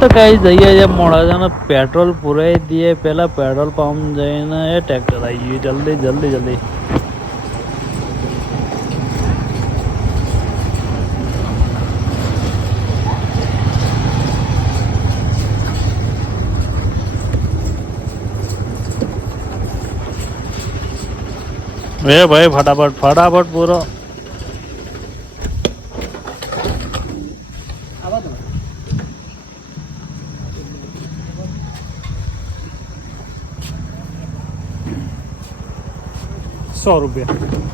તો કઈ જઈએ છે મોડાસાને પેટ્રોલ પુરાઈ દઈએ પેલા પેટ્રોલ પંપ જઈને ટ્રેક્ટર આવી ગયું જલ્દી જલ્દી જલ્દી એ ભાઈ ફટાફટ ફટાફટ પૂરો 100 રૂપિયા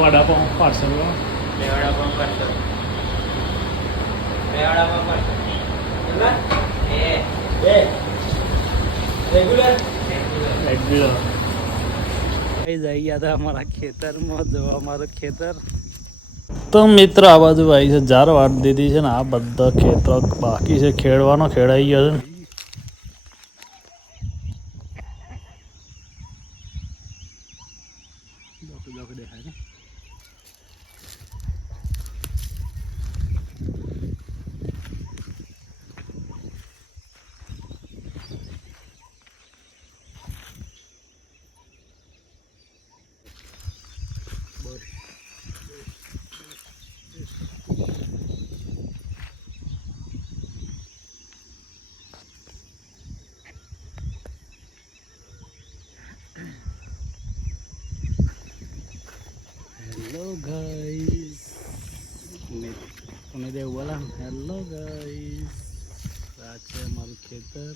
વડાપાઉં પાર્સલ જઈ ગયા હતા અમારા ખેતરમાં જોવા અમારું ખેતર તો મિત્ર આ બાજુ આવી છે જાર વાટ દીધી છે ને આ બધા ખેતર બાકી છે ખેડવાનો ખેડાઈ ગયો છે હેલો ગાઈસ તમે દેવ બોલા હેલો ગાઈસ આ છે અમારું ખેતર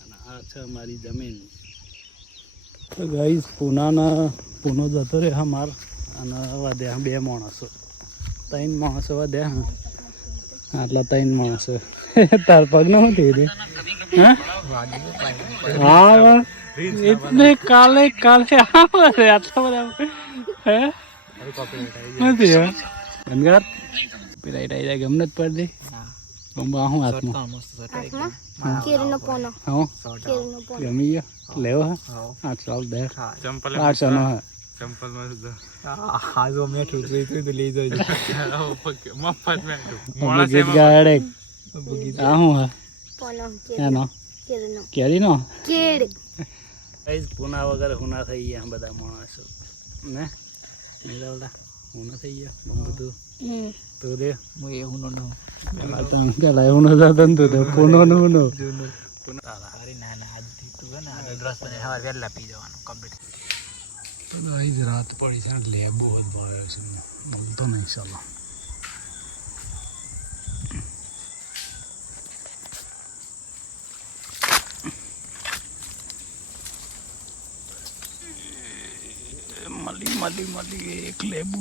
અને આ છે અમારી જમીન તો ગાઈસ પૂનો જતો રહે અમાર અને વધ્યા 2 માણસો 3 માણસો વધ્યા આટલા 3 માણસો તાર પગ ન હતી હા એટલે કાલે આવે આટલા બધા હે નથી બંગાર પીરાઈ ડાઈ ગમને જ પડતી બંબા હું હાથમાં કેરીનો પોનો હા કેરીનો પોનો ગમી ગયો લેવો હા 800 દે ચંપલ 800 નો હે ચંપલ માં હા જો મે ઠુકરી તો લઈ જજો મફત મે મોળા સે ગાડે આ હું હે પોનો કેરીનો કેરીનો કેરી ગાઈસ પુના વગર હુના થઈ ગયા બધા માણસો ને મેલાવડા હુના થઈ ગયા બધું તો રે હું એ હુનો નો પેલા હુનો જાતન તો પુનો નો હુનો તારા હારી ના આજ તું ને આ ડ્રેસ પર હવા વેલા પી જવાનું કમ્પ્લીટ તો આજ રાત પડી છે લેબો જ ભરાયો છે બધો નહીં ચાલો મળી એક લેબુ